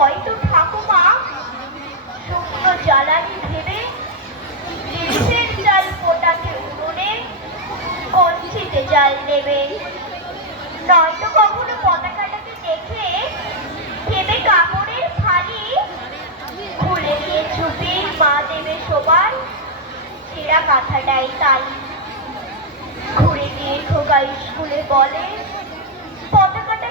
হয়তো ঠাকুমা শুকনো জ্বালানি ভেবে ইলিশের জাল ফোটাতে উনুনে কঞ্চিতে জাল দেবে, নয়তো কখনো পতাকাটাকে দেখে ভেবে কাপড়ের ফালি খুলে দিয়ে চুপি মা দেবে সবার ছেঁড়া কাঁথাটাই তালি। ঘুরে গিয়ে খোকা স্কুলে বলে পতাকাটা